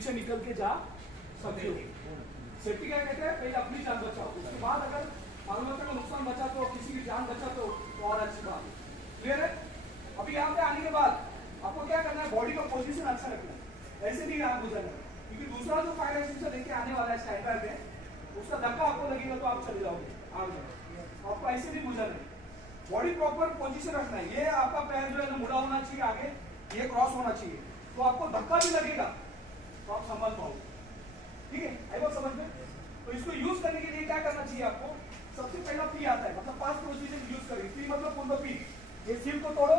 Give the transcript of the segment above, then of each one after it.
पीछे निकल के जा सकते हो। सेफ्टी क्या कहते हैं, पहले अपनी जान बचाओ, उसके बाद अगर मालूम का नुकसान बचाते हो, किसी की जान बचाते हो तो और अच्छी बात है। क्लियर है? अभी यहाँ पे आने के बाद आपको क्या करना है, बॉडी का पोजीशन अच्छा रखना है, ऐसे नहीं आग बुझाना है, क्योंकि दूसरा जो फायर एक्सटिंग्विशर लेके आने वाला है स्टैंडर्ड में, उसका धक्का आपको लगेगा तो आप चले जाओगे आग में। आपको ऐसे नहीं बुझाना है, बॉडी प्रॉपर पोजीशन रखना है। ये आपका पैर जो है ना मुड़ा होना चाहिए आगे, ये क्रॉस होना चाहिए, तो आपको धक्का भी लगेगा तो आप संभाल पाओगे। ठीक है, आई बात समझ में? तो इसको यूज करने के लिए क्या करना चाहिए आपको, सबसे पहला पी आता है, मतलब 5 प्रोसीजर यूज करेंगे। पी मतलब पुल द पी, ये सील को तोड़ो,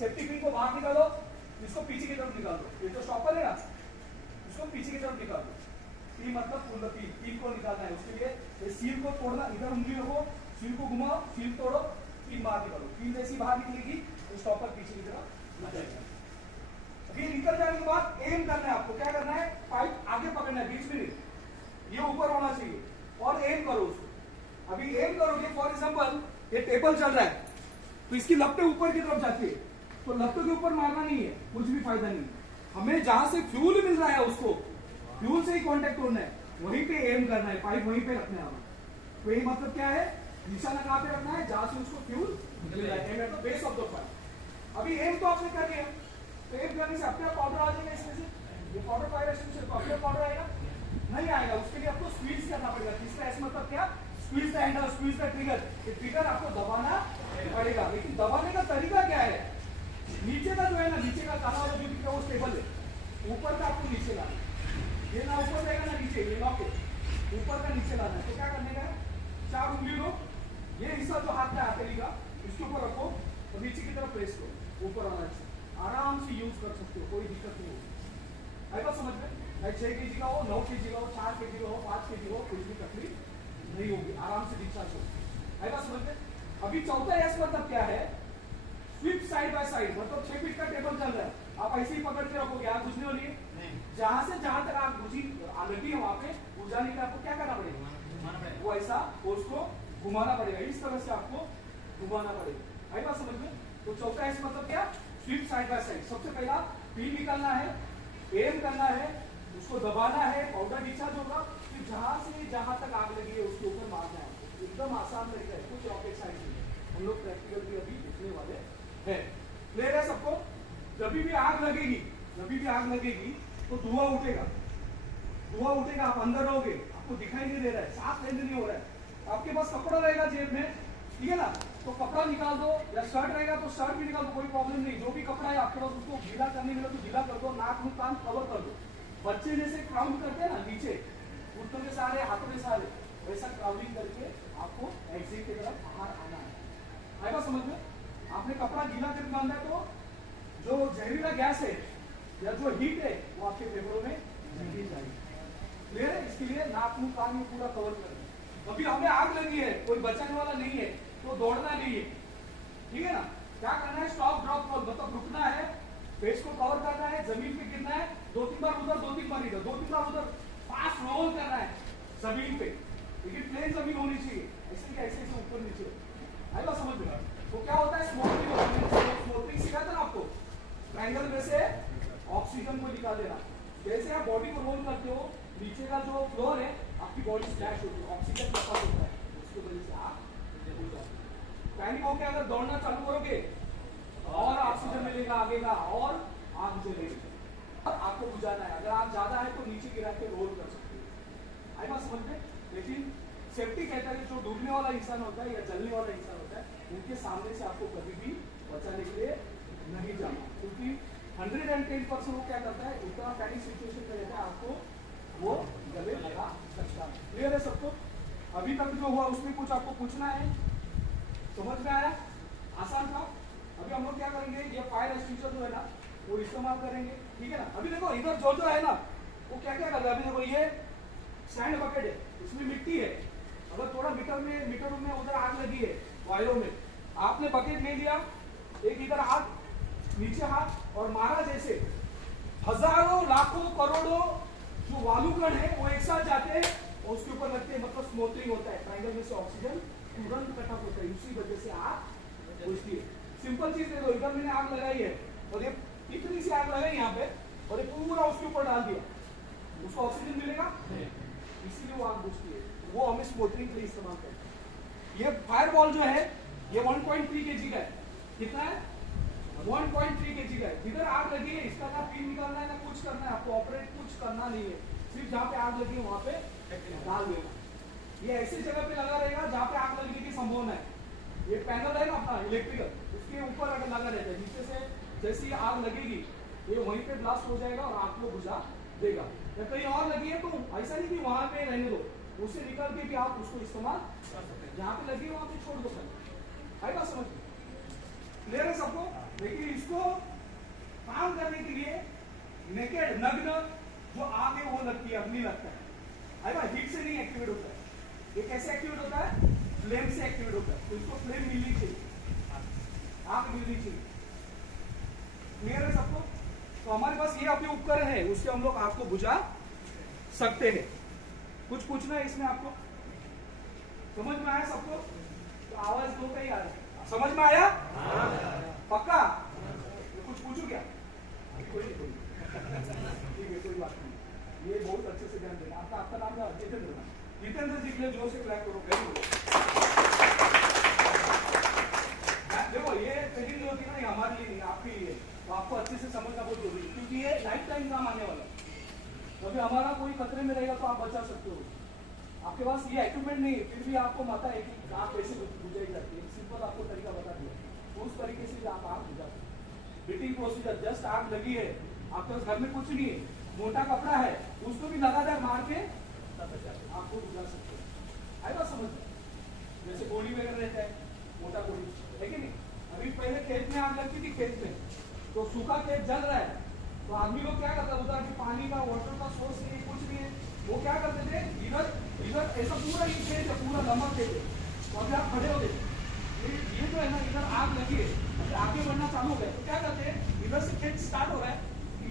सेफ्टी पिन को बाहर निकालो, इसको पीछे की तरफ निकाल दो, ये जो स्टॉपर है ना इसको पीछे की तरफ निकाल दो। पी मतलब पुल द पी, पी को निकालना है, उसके लिए ये सील को तोड़ना, इधर उंगली रखो, सील को घुमाओ, सील तोड़ो, पिन बाहर निकालो, पिन जैसी बाहर निकलेगी तो स्टॉपर पीछे की तरफ निकल जाएगा। अभी निकल जाने के बाद एम करना है आपको, क्या करना है, पाइप आगे पकड़ना है, बीच में नहीं, ये ऊपर होना चाहिए और एम करो उसको। अभी एम करोगे, फॉर एग्जांपल ये टेबल चल रहा है तो इसकी लपटें ऊपर की तरफ जाती है, तो लपटों के ऊपर मारना नहीं है, कुछ भी फायदा नहीं। हमें जहां से फ्यूल मिल रहा है उसको फ्यूल से ही कांटेक्ट होना है, वहीं पे एम करना है, पाइप वहीं पे रखना है हमें। तो ये मतलब क्या है, निशाना कहां पे रखना है, जहां से उसको फ्यूल मिल रहा है, aim at the base of the fire. अभी एम तो आपने कर लिया, तो एम करने से अपने पाउडर आ जाएगा इसमें से, ये पाउडर फायर एक्सटिंग्विशर तो अपने पाउडर आएगा नहीं आएगा, उसके लिए आपको स्क्वीज करना पड़ेगा। तीसरा एस मतलब क्या, squeeze the handle, squeeze the trigger. ये ट्रिगर आपको दबाना पड़ेगा, लेकिन दबाने का तरीका क्या है, नीचे का जो है ना, नीचे का काला वाला जो दिख रहा है वो स्टेबल है, ऊपर का आपको नीचे लाना, ये ना ऊपर रहेगा ना नीचे, ये लॉक है, ऊपर का नीचे लाना है। तो क्या करने का, 4 उंगली लो, ये हिस्सा जो हाथ में हथेली का इसके ऊपर रखो और नीचे की तरफ प्रेस करो, ऊपर वाला हिस्सा आराम से यूज कर सकते हो, कोई दिक्कत नहीं होगी। आई बात समझ में? 6 kg का हो, 9 kg का हो, 4 kg का हो, 5 kg हो, कोई भी तकलीफ नहीं होगी, आराम से डिस्चार्ज होगी। आई बात समझ में? अभी चौथा एस मतलब क्या है, स्वीप साइड बाय साइड, मतलब 6 फीट का टेबल चल रहा है, आप ऐसे ही पकड़ के रखोगे, आग बुझने वाली है, जहां से जहां तक आग बुझी लगी है वहां पे बुझाने के लिए आपको क्या करना पड़ेगा, वो ऐसा उसको घुमाना पड़ेगा, इस तरह से आपको घुमाना पड़ेगा। आई बात समझ में? तो चौथा एस मतलब क्या, स्वीप साइड बाय साइड। सबसे पहला पी निकालना है, एम करना है, उसको दबाना है, पाउडर डिस्चार्ज होगा, फिर जहां से जहां तक आग लगी है उसके ऊपर मारना है। एकदम आसान तरीका है, कुछ रॉकेट साइंस नहीं है, हम लोग प्रैक्टिकल भी अभी दिखने वाले हैं। क्लियर है सबको? जब भी आग लगेगी, जब भी आग लगेगी तो धुआं उठेगा, धुआं उठेगा, आप अंदर रहोगे, आपको दिखाई नहीं दे रहा है, सांस लेने नहीं हो रहा है, आपके पास कपड़ा रहेगा जेब में, ठीक है ना, तो कपड़ा निकाल दो, या शर्ट रहेगा तो शर्ट भी निकाल दो, कोई प्रॉब्लम नहीं। जो भी कपड़ा है आपके पास उसको गीला करने मिले तो गीला कर दो, नाक मुंह कान कवर कर दो। बच्चे जैसे क्राउन करते हैं ना नीचे, घुटनों के सहारे, हाथों के सहारे, वैसा क्राउनिंग करके आपको एग्जिट की तरफ बाहर आना है। आएगा समझ में? आपने कपड़ा गीला करके बांधा है तो जो जहरीला गैस है या जो हीट है वो आपके फेफड़ों में नहीं जाएगी। क्लियर है? इसके लिए नाक मुंह कान में पूरा कवर कर दो। अभी हमें आग लगी है, कोई बचाने वाला नहीं है तो दौड़ना नहीं है, ठीक है ना। क्या करना है, स्टॉप ड्रॉप रोल, मतलब रुकना है, फेस को कवर करना है, जमीन पे गिरना है, 2-3 बार उधर, 2-3 बार इधर, 2-3 बार उधर, फास्ट रोल करना है जमीन पे, लेकिन प्लेन जमीन होनी चाहिए, ऐसे कि ऐसे ऊपर नीचे। आएगा समझ में? तो क्या होता है, स्मोकिंग सिखाया था ना आपको, ट्रायंगल में से ऑक्सीजन को निकाल देना। जैसे आप बॉडी को रोल करते हो, नीचे का जो फ्लोर है आपकी बॉडी स्प्लैश होती है, ऑक्सीजन का पास होता है, उसकी वजह से आप पैनिक होकर अगर दौड़ना चालू करोगे और ऑक्सीजन मिलेगा आगे का और आग जलेगी, और आपको बुझाना है। अगर आग ज्यादा है तो नीचे गिरा के रोल कर सकते हो। आई बात समझ में? लेकिन सेफ्टी कहता है कि जो डूबने वाला इंसान होता है या जलने वाला इंसान होता है, उनके सामने से आपको कभी भी बचाने के लिए नहीं जाना, क्योंकि 110% वो क्या करता है, इतना पैनिक सिचुएशन में रहता है, आपको वो गले लगा सकता है। क्लियर है सबको? अभी तक जो हुआ उसमें कुछ आपको पूछना है? समझ में आया? आसान था। अभी हम लोग क्या करेंगे, ये फायर एक्सटिंग्विशर जो है ना वो इस्तेमाल करेंगे, ठीक है ना। अभी देखो इधर जो है ना वो क्या क्या कर रहा है, अभी देखो ये सैंड बकेट है, इसमें मिट्टी है, अगर थोड़ा मीटर में उधर आग लगी है वायरों में, आपने बकेट ले लिया, एक इधर हाथ नीचे हाथ और मारा, जैसे हजारों लाखों करोड़ों जो वालुकण है वो एक साथ जाते हैं और उसके ऊपर लगते हैं, मतलब स्मोकिंग होता है, ट्रायंगल में से ऑक्सीजन तुरंत इकट्ठा होता है, उसी वजह से आग बुझती है। सिंपल चीज देखो, इधर मैंने आग लगाई है और ये इतनी सी आग लगाई यहाँ पे और ये पूरा उसके ऊपर डाल दिया, उसको ऑक्सीजन मिलेगा, इसीलिए वो आग बुझती है। वो हमें स्मोल्डरिंग के लिए इस्तेमाल करते हैं। ये फायरबॉल जो है ये 1.3 kg का है। कितना है? 1.3 kg का है। जिधर आग लगी है इसका ना पिन निकालना है ना कुछ करना है, आपको ऑपरेट कुछ करना नहीं है, सिर्फ जहाँ पे आग लगी है वहां पे डाल देना। ये ऐसी जगह पे लगा रहेगा जहाँ पे आग लगने की संभावना है। ये पैनल है ना अपना इलेक्ट्रिकल, उसके ऊपर अगर लगा रहता है, नीचे से जैसी आग लगेगी ये वहीं पे ब्लास्ट हो जाएगा और आग को बुझा देगा। या कहीं और लगी है तो ऐसा नहीं कि वहां पे रहने दो, उससे निकल के भी आप उसको इस्तेमाल कर सकते हैं। जहाँ पे लगी है वहां पे छोड़ दो। है बात समझ क्लियर है सबको? लेकिन इसको काम करने के लिए नेकेड नग्न जो आग है वो लगती है, अग्नि लगता है ना, हीट से नहीं एक्टिवेट होता है। ये कैसे एक्टिवेट होता है? फ्लेम से एक्टिवेट होता है। तो इसको फ्लेम मिलनी चाहिए, आग मिलनी चाहिए। क्लियर है सबको? तो हमारे पास ये अपने उपकरण है, उससे हम लोग आग को बुझा सकते हैं। कुछ पूछना है इसमें आपको? समझ में आया सबको? तो आवाज दो का ही आ रहा है। समझ में आया? पक्का? कुछ पूछू क्या? कोई नहीं, ठीक है, कोई बात नहीं। ये बहुत अच्छे से ध्यान देना। आपका नाम क्या? जितेंद्र। जितेंद्र जी के लिए जोर से क्लैप करो। Very good. देखो ये ट्रेनिंग जो होती है ना, हमारे लिए नहीं, आपके लिए। तो आपको अच्छे से समझना बहुत जरूरी है, क्योंकि ये लाइफ टाइम काम आने वाला है। कभी हमारा कोई खतरे में रहेगा तो आप बचा सकते हो। आपके पास ये इक्विपमेंट नहीं है, फिर भी आपको पता है कि आग कैसे बुझाई जाती है। सिंपल आपको तरीका बता दिया, उस तरीके से आप आग बुझा सकते हो। बीटिंग प्रोसीजर, जस्ट आग लगी है, आपके पास घर में कुछ नहीं है, मोटा कपड़ा है, उसको भी लगातार मार के आपको बुझा सकते हो। आएगा समझ? जैसे गोली वगैरह रहता है, मोटा गोली है कि नहीं? अभी पहले खेत में आग लगती थी, खेत में तो सूखा खेत जल रहा है तो आदमी लोग क्या करता है, उधर पानी का वाटर का सोर्स नहीं, कुछ नहीं है, वो क्या करते थे, इधर ऐसा पूरा ही खेत है, पूरा लंबा खेत है। तो अभी आप खड़े हो गए, ये जो है ना, इधर आग लगी है, अगर आगे बढ़ना चालू हो गए तो क्या करते हैं, इधर से खेत स्टार्ट हो रहा है,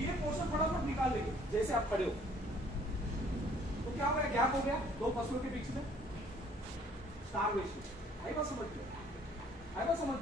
ये पोर्शन फटाफट निकाल लेंगे जैसे आप खड़े हो। तो क्या हो गया, गैप हो गया दो फसलों के बीच में, स्टारवेशन। आएगा समझ? आएगा समझ?